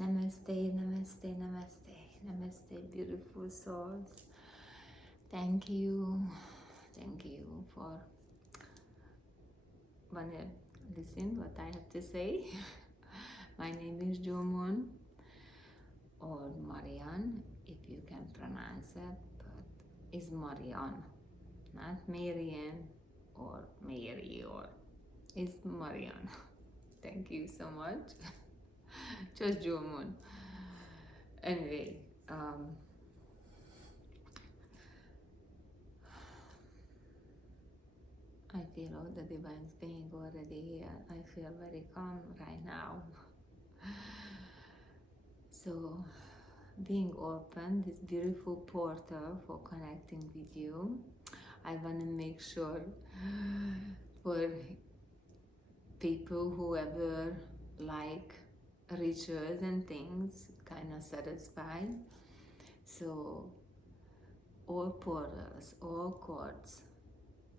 Namaste, namaste, namaste, namaste, beautiful souls. Thank you for wanna listen what I have to say. My name is Jomon or Marianne, if you can pronounce it, but it's Marianne, not Marianne or Mary, or it's Marianne. Thank you so much. Just Jomon. Anyway, I feel all the divine being already here. I feel very calm right now. So, being open, this beautiful portal for connecting with you, I want to make sure for people who ever like rituals and things kind of satisfied. So, all portals, all cords,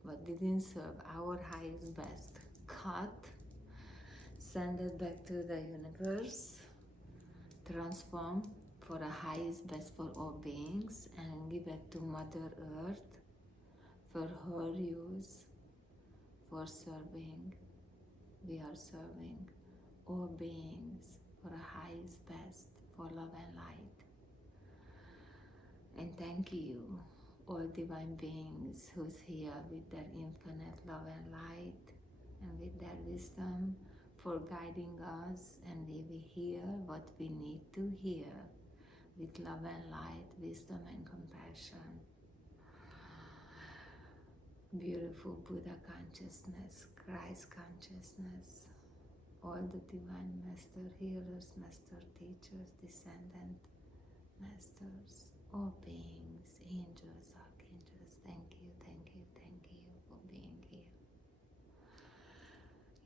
what didn't serve our highest best, cut, send it back to the universe, transform for the highest best for all beings, and give it to Mother Earth for her use, for serving. We are serving all beings for the highest best, for love and light. And thank you, all divine beings who's here with their infinite love and light and with their wisdom for guiding us, and we will hear what we need to hear with love and light, wisdom and compassion. Beautiful Buddha consciousness, Christ consciousness, all the divine master healers, master teachers, descendant masters, all beings, angels, archangels, thank you for being here.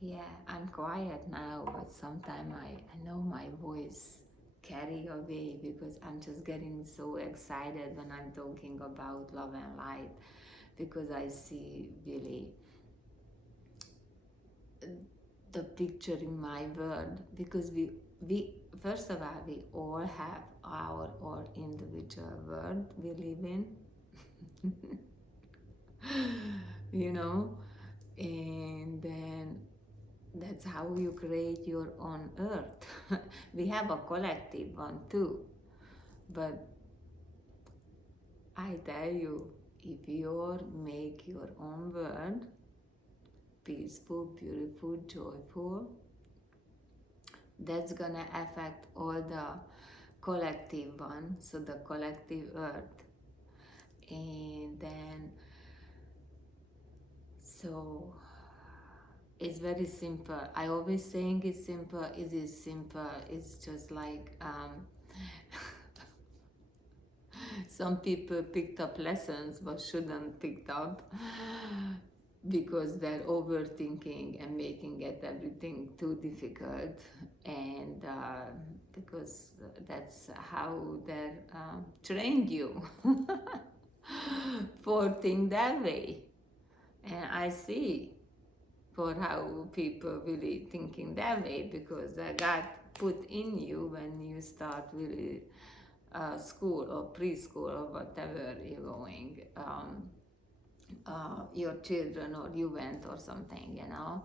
Yeah, I'm quiet now, but sometimes I know my voice carry away because I'm just getting so excited when I'm talking about love and light, because I see really the picture in my world, because we first of all, we all have our own individual world we live in. You know, and then that's how you create your own earth. We have a collective one too, but I tell you, if you make your own world peaceful, beautiful, joyful, that's gonna affect all the collective one, so the collective earth. And then, so it's very simple. I always saying it's simple. It is simple. It's just like some people picked up lessons but shouldn't picked up, because they're overthinking and making it everything too difficult, and because that's how they're trained you for think that way. And I see for how people really thinking that way, because God put in you when you start really school or preschool or whatever you're going, your children, or you went or something, you know.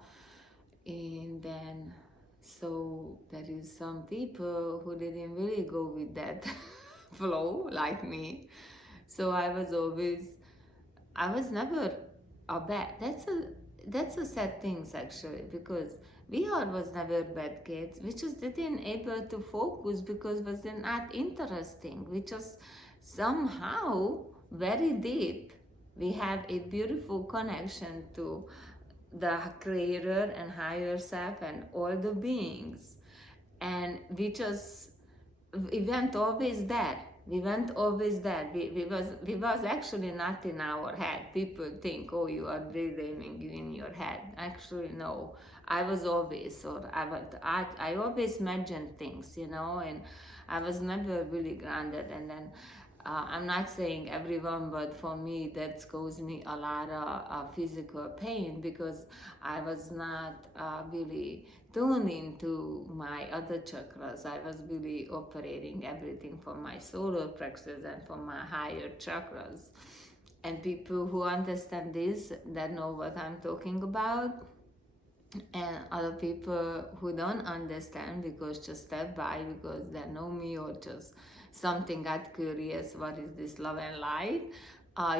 And then, so there is some people who didn't really go with that flow like me. So I was never a bad, that's a sad thing actually, because was never bad kids. We just didn't able to focus because was not interesting. We just somehow very deep. We have a beautiful connection to the creator and higher self and all the beings. And we went always there. We went always there. We was actually not in our head. People think, oh, you are daydreaming in your head. Actually, no. I was always, or I always imagined things, you know, and I was never really grounded. And then I'm not saying everyone, but for me, that caused me a lot of physical pain because I was not really tuned into my other chakras. I was really operating everything from my solar plexus and from my higher chakras. And people who understand this, that know what I'm talking about, and other people who don't understand because just step by because they know me or just something got curious, what is this love and light,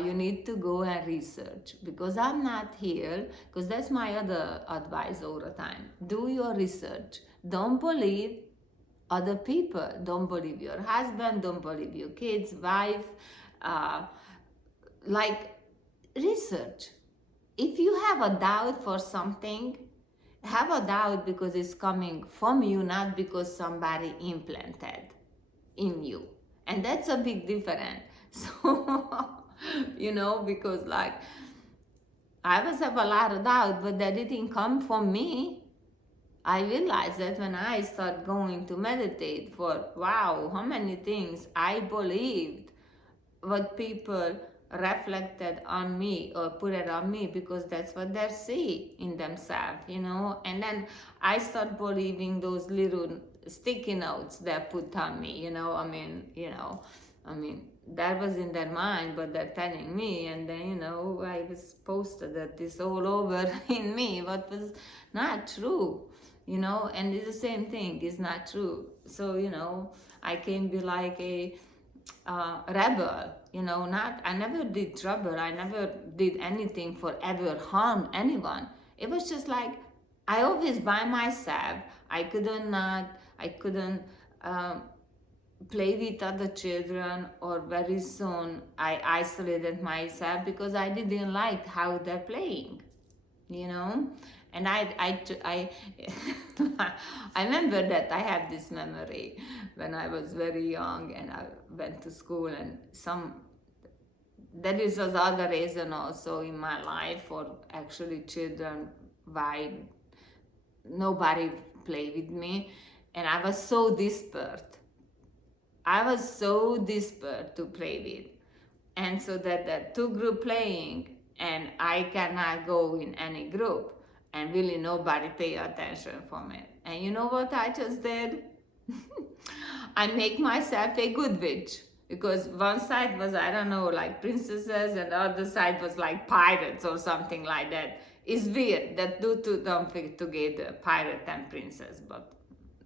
you need to go and research because I'm not here, because that's my other advice all the time. Do your research. Don't believe other people. Don't believe your husband, don't believe your kids, wife. uh, like, research. If you have a doubt for something, have a doubt because it's coming from you, not because somebody implanted in you. And that's a big difference. So, because like I was have a lot of doubt, but that didn't come from me. I realized that when I start going to meditate for wow, how many things I believed, what people reflected on me or put it on me because that's what they see in themselves, and then I start believing those little sticky notes they put on me, that was in their mind, but they're telling me, and then I was posted that this all over in me, what was not true, and it's the same thing, it's not true. So I can be like a rebel, not, I never did trouble, I never did anything for ever harm anyone. It was just like I always by myself. I couldn't play with other children, or very soon I isolated myself because I didn't like how they're playing, and I I remember that I have this memory when I was very young and I went to school, and that is was other reason also in my life for actually children why nobody play with me, and I was so desperate. I was so desperate to play with, and so that the two group playing, and I cannot go in any group, and really nobody pay attention from it. And you know what I just did? I make myself a good witch, because one side was, I don't know, like princesses, and the other side was like pirates or something like that. It's weird that two don't fit together, pirate and princess, but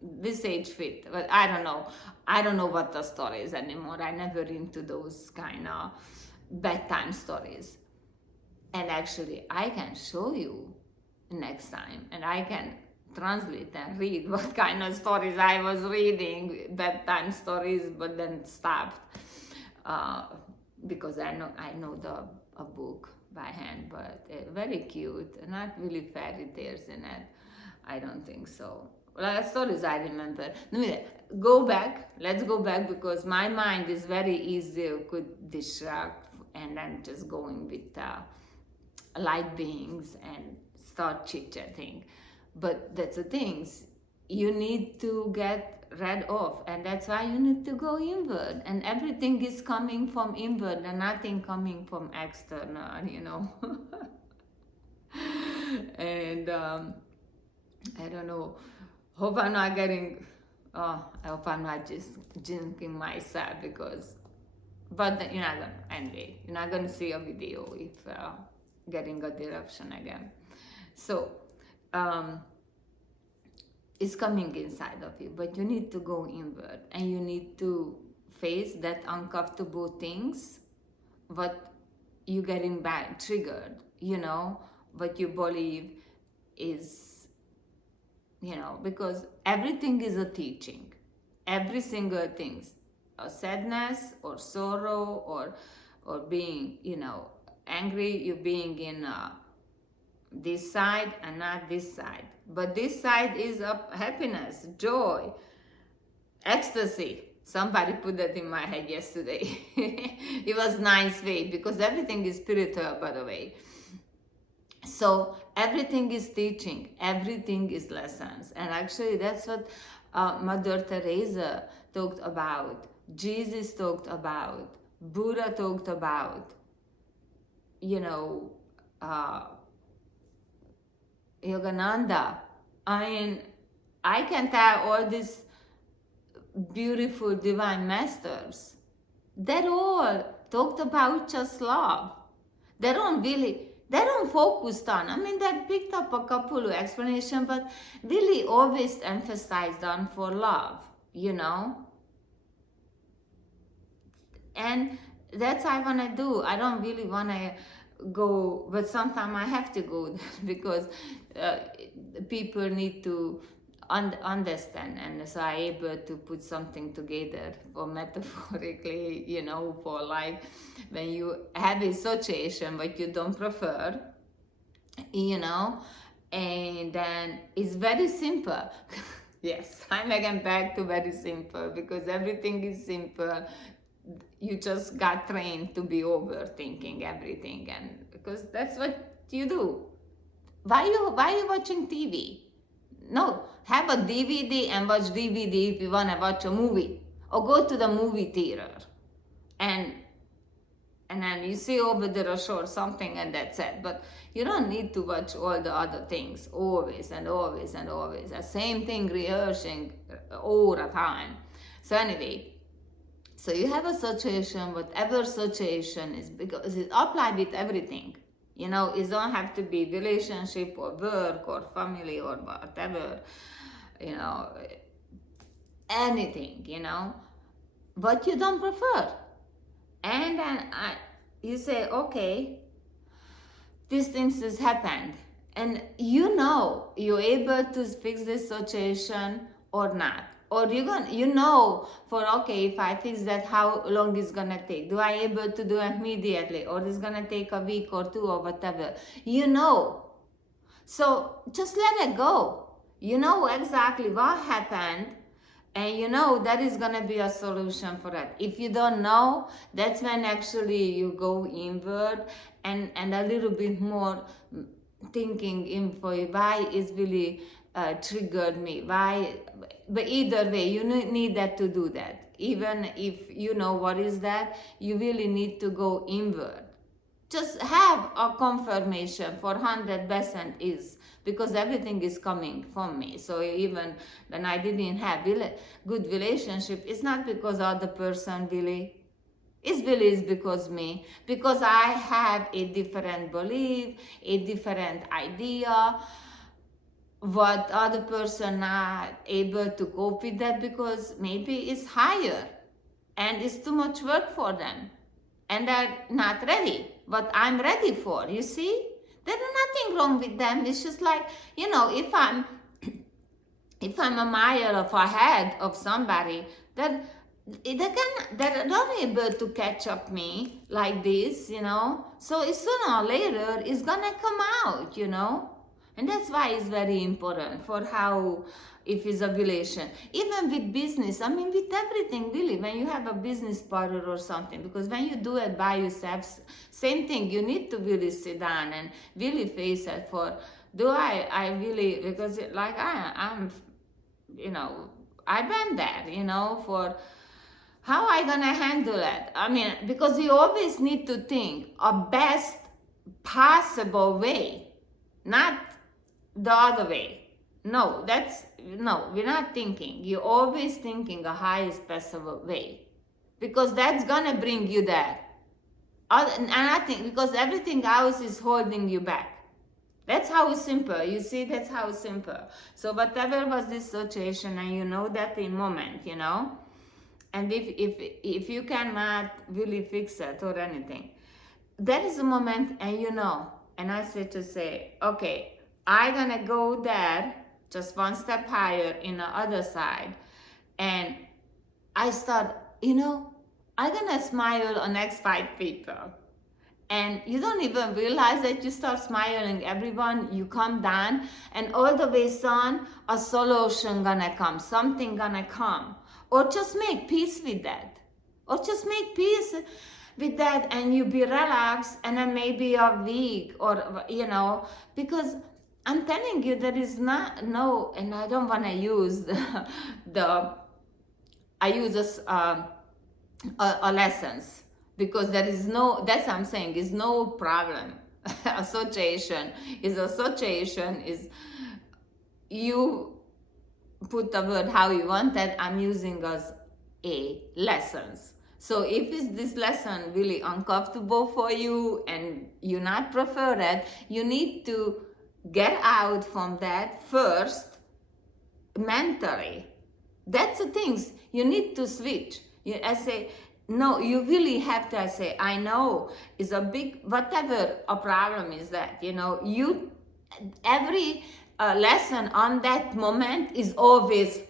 this age fit. But I don't know. I don't know what the story is anymore. I never into those kind of bedtime stories. And actually, I can show you next time, and I can translate and read what kind of stories I was reading, bedtime stories, but then stopped because I know a book by hand, but very cute, not really fairy tales in it. I don't think so. Well, stories I remember. No, go back. Let's go back because my mind is very easy, could distract, and then just going with light beings and start chit chatting. But that's the things you need to get rid of, and that's why you need to go inward. And everything is coming from inward, and nothing coming from external. And I don't know. Hope I'm not getting. Oh, I hope I'm not just jinxing myself because. But you're not gonna anyway. You're not gonna see a video if getting a disruption again. So it's coming inside of you, but you need to go inward and you need to face that uncomfortable things, what you getting back triggered, what you believe is, because everything is a teaching, every single thing, a sadness or sorrow or being, angry, you being in this side and not this side, but this side is of happiness, joy, ecstasy. Somebody put that in my head yesterday. It was nice way because everything is spiritual, by the way. So everything is teaching, everything is lessons, and actually that's what Mother Teresa talked about, Jesus talked about, Buddha talked about, you know, uh, Yogananda. I mean, I can tell all these beautiful divine masters, they all talked about just love. They don't focus on, I mean, they picked up a couple of explanations, but really always emphasized on for love, you know? And that's what I want to do. I don't really want to go, but sometimes I have to go because uh, people need to understand, and so I'm able to put something together for metaphorically, you know, for like when you have a situation but you don't prefer, you know, and then it's very simple. Yes, I'm again back to very simple because everything is simple. You just got trained to be overthinking everything, and because that's what you do. Why you watching TV? No, have a DVD and watch DVD if you want to watch a movie, or go to the movie theater and then you see over there a show or something and that's it. But you don't need to watch all the other things always and always and always. The same thing rehearsing all the time. So anyway, so you have a situation, whatever situation is, because it applies with everything. You know, it don't have to be relationship or work or family or whatever, you know, anything, you know, what you don't prefer. And then you say, okay, these things has happened. And you know you're able to fix this situation or not. Or you know for, okay, if I fix that, how long it's gonna take? Do I able to do it immediately? Or it's gonna take a week or two or whatever. You know. So just let it go. You know exactly what happened, and you know that is going to be a solution for it. If you don't know, that's when actually you go inward and a little bit more thinking in for why it's really triggered me, why. But either way, you need that to do that. Even if you know what is that, you really need to go inward. Just have a confirmation for 100% is, because everything is coming from me. So even when I didn't have good relationship, it's not because other person really, it's because me, because I have a different belief, a different idea, what other person not able to cope with that because maybe it's higher and it's too much work for them and they're not ready. But I'm ready for, you see? There's nothing wrong with them. It's just like, you know, if I'm a mile ahead of somebody, then they're not able to catch up me like this, you know. So sooner or later, it's gonna come out, you know. And that's why it's very important for how, if it's a relation, even with business, I mean with everything really, when you have a business partner or something, because when you do it by yourself, same thing, you need to really sit down and really face it for, do I really, because like I'm, you know, I've been there, you know, for how I gonna handle it. I mean, because you always need to think a best possible way, not the other way. No, we're not thinking. You're always thinking a highest possible way, because that's gonna bring you there. And I think because everything else is holding you back. That's how simple. You see, that's how simple. So whatever was this situation, and you know that in moment, you know, and if you cannot really fix it or anything, that is a moment, and you know. And I said to say, okay, I'm gonna go there just one step higher in the other side. And I start, you know, I'm gonna smile on next 5 people. And you don't even realize that you start smiling everyone, you come down, and all the way on, a solution gonna come, something gonna come. Or just make peace with that. Or just make peace with that, and you be relaxed, and then maybe a week, or, you know, because I'm telling you, there is no, and I don't want to use I use a lessons, because there is no, that's what I'm saying, is no problem. Association is you put the word how you want that. I'm using as a lessons. So if is this lesson really uncomfortable for you and you not prefer it, you need to get out from that first mentally. That's the things you need to switch. I say no, you really have to. I say I know is a big whatever a problem is that you every lesson on that moment is always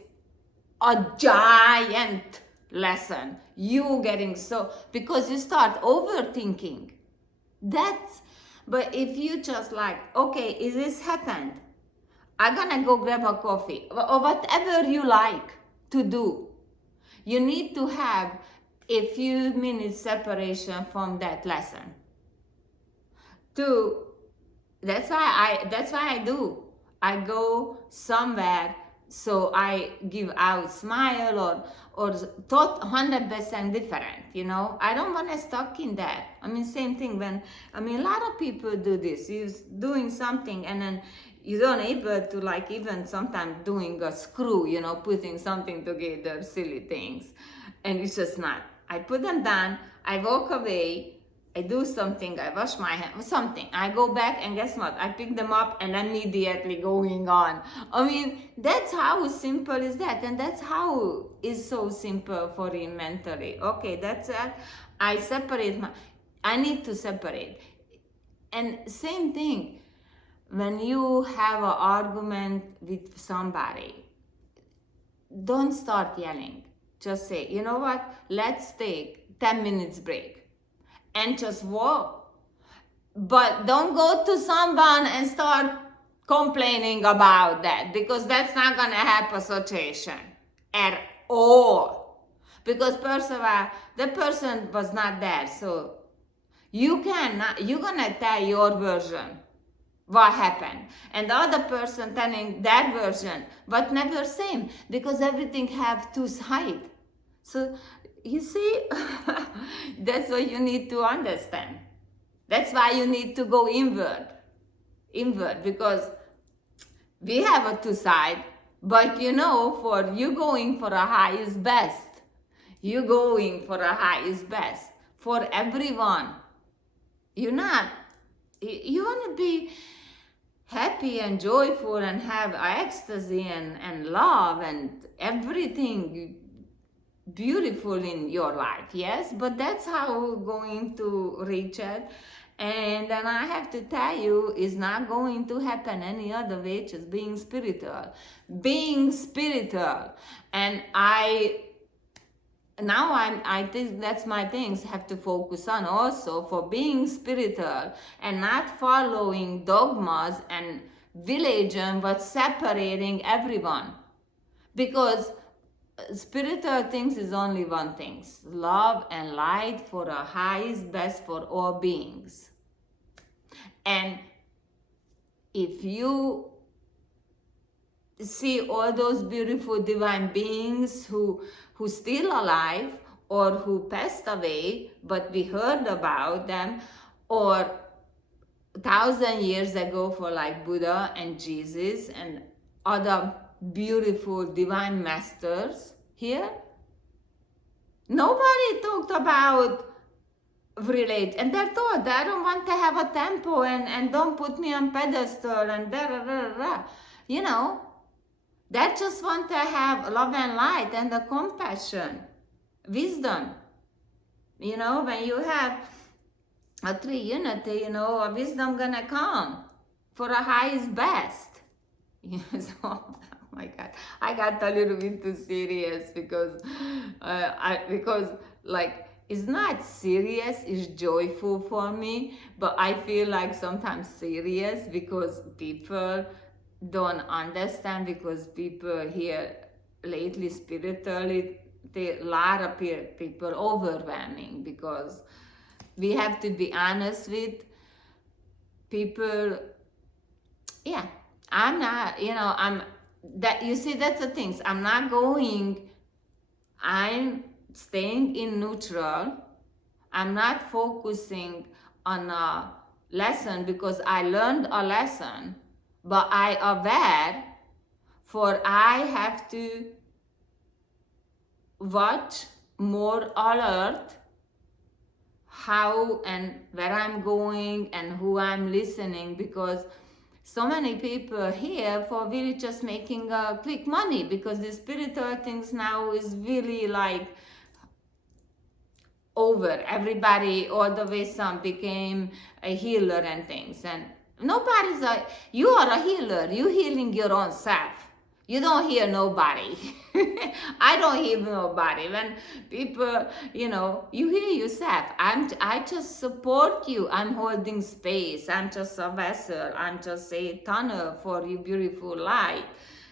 a giant lesson. You getting so because you start overthinking. That's but if you just like, okay, is this happened? I'm gonna go grab a coffee or whatever you like to do. You need to have a few minutes separation from that lesson. That's why I do. I go somewhere, so I give out smile or thought 100% different. I don't want to stuck in that. Same thing when a lot of people do this. You're doing something and then you don't able to like even sometimes doing a screw, putting something together, silly things, and it's just not. I put them down. I walk away. I do something, I wash my hands, something. I go back and guess what? I pick them up and immediately going on. That's how simple is that. And that's how is so simple for him mentally. Okay, that's it. I need to separate. And same thing, when you have an argument with somebody, don't start yelling. Just say, you know what? Let's take 10 minutes break. And just walk. But don't go to someone and start complaining about that, because that's not gonna help a situation at all. Because first of all, the person was not there, so you're gonna tell your version what happened, and the other person telling their version, but never same, because everything have two sides. So you see, that's what you need to understand. That's why you need to go inward, because we have a two side, but for you going for a high is best. You going for a high is best for everyone. You want to be happy and joyful and have ecstasy and love and everything beautiful in your life, yes, but that's how we're going to reach it. And then I have to tell you, it's not going to happen any other way, just being spiritual. And I think that's my things have to focus on also, for being spiritual and not following dogmas and religion, but separating everyone. Because spiritual things is only one thing: love and light for a highest best for all beings. And if you see all those beautiful divine beings who still alive or who passed away, but we heard about them, or 1,000 years ago for like Buddha and Jesus and other beautiful divine masters here, nobody talked about relate, and they're told, I don't want to have a temple and don't put me on pedestal and they just want to have love and light and the compassion, wisdom. When you have a three unity, a wisdom gonna come for a highest best. So, oh my God, I got a little bit too serious because like it's not serious, it's joyful for me, but I feel like sometimes serious because people don't understand, because people here lately spiritually, a lot of people overwhelming, because we have to be honest with people. Yeah, I'm not, you see, that's the things. I'm staying in neutral. I'm not focusing on a lesson because I learned a lesson, but I aware for I have to watch more alert how and where I'm going and who I'm listening, because so many people here for really just making quick money, because the spiritual things now is really like over. Everybody, all the way some became a healer and things, and nobody's a, you are a healer, you healing your own self. You don't hear nobody. I don't hear nobody. When people, you hear yourself. I just support you. I'm holding space. I'm just a vessel. I'm just a tunnel for your beautiful light,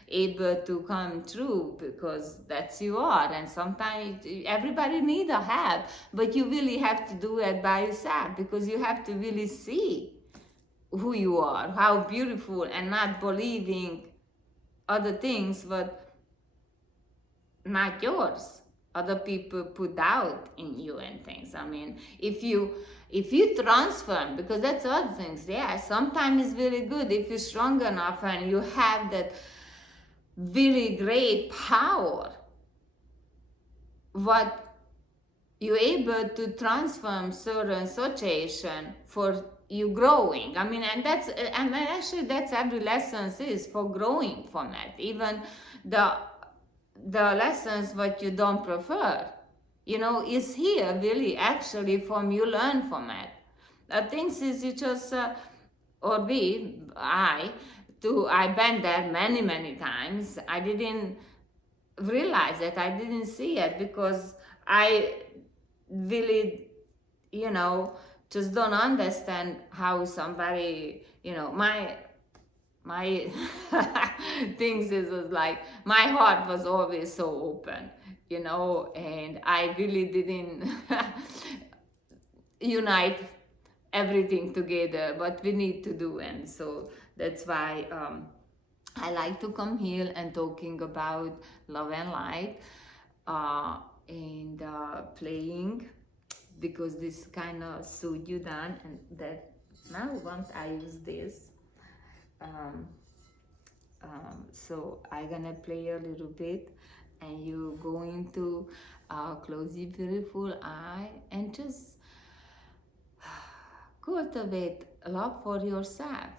able to come through, because that's you are. And sometimes everybody need a help, but you really have to do it by yourself, because you have to really see who you are, how beautiful, and not believing other things but not yours, other people put out in you and things. I mean, if you transform, because that's other things, yeah, sometimes it's really good if you're strong enough and you have that really great power, what you're able to transform certain situation for you growing. I mean, and actually that's every lesson is for growing from it. Even the lessons what you don't prefer, is here really actually from you learn from it. The things is you just or we I been there many times. I didn't realize it. I didn't see it because I really, just don't understand how somebody, my things is was like my heart was always so open, and I really didn't unite everything together, but we need to do. And so that's why I like to come here and talking about love and light, and playing, because this kind of suit you down. And that now once I use this, so I'm gonna play a little bit, and you going to close your beautiful eye and just cultivate love for yourself.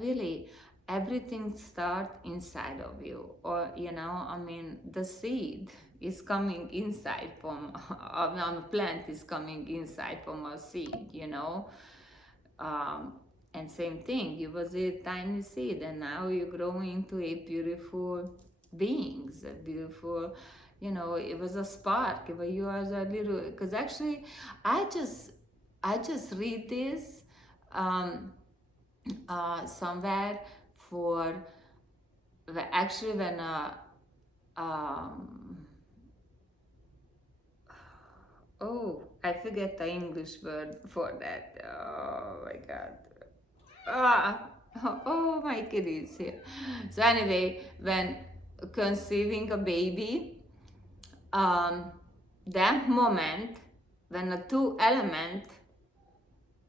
Really, everything starts inside of you, or I mean, the seed is coming inside from a plant is coming inside from a seed, and same thing, you was a tiny seed and now you grow into a beautiful beings, a beautiful, it was a spark. You are a little, because actually I just read this somewhere for actually when oh, I forget the English word for that. Oh my God. Oh, my kid is here. So anyway, when conceiving a baby, that moment when the two elements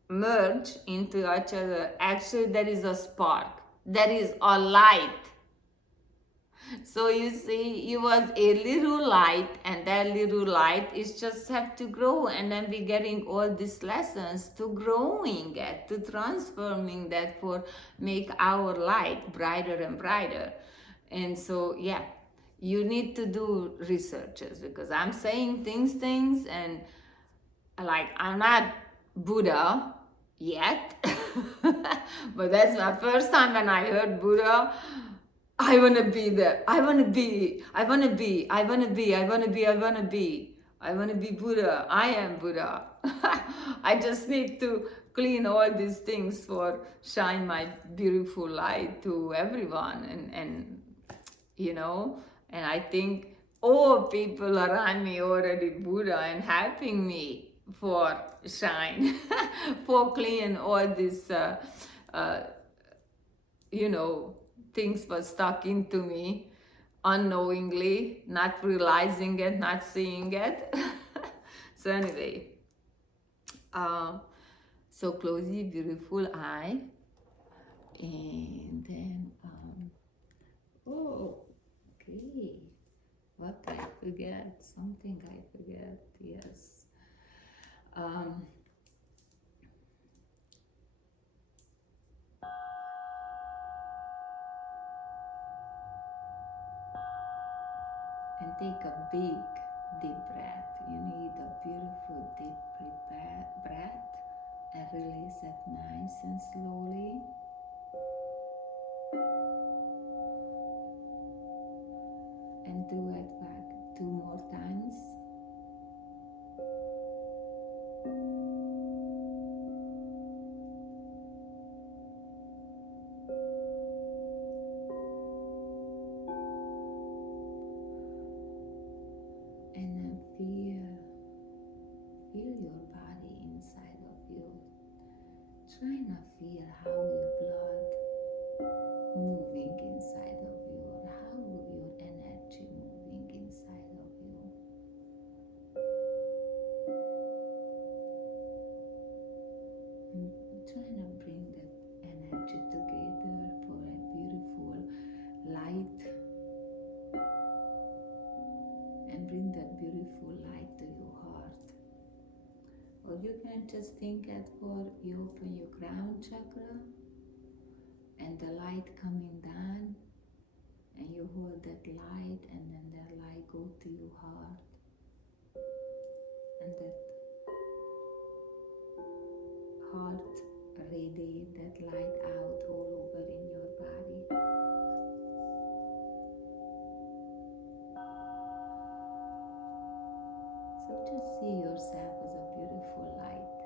merge into each other, actually there is a spark, there is a light. So you see, you was a little light, and that little light is just have to grow, and then we getting all these lessons to growing it, to transforming that for make our light brighter and brighter. And so yeah, you need to do researches, because I'm saying things, and like I'm not Buddha yet, but that's my first time when I heard Buddha. I want to be there. I want to be Buddha. I am Buddha. I just need to clean all these things for shine my beautiful light to everyone. And I think all people around me already Buddha and helping me for shine, for clean all this, things were stuck into me unknowingly, not realizing it, not seeing it. So anyway, um, so close your beautiful eye, and then oh, okay. What I forget? Something I forget. Yes. Um, and take a big deep breath. You need a beautiful deep breath and release it nice and slowly. And do it back 2 more times. And then feel your body inside of you. Try to feel how your blood moving inside of you, or how your energy moving inside of you. And try to bring that energy together for a beautiful light, and bring that beautiful light to your heart. Or you can just think at for you open your crown chakra and the light coming down, and you hold that light, and then that light go to your heart, and that heart radiate that light out all over in your body. So just see yourself as a beautiful light.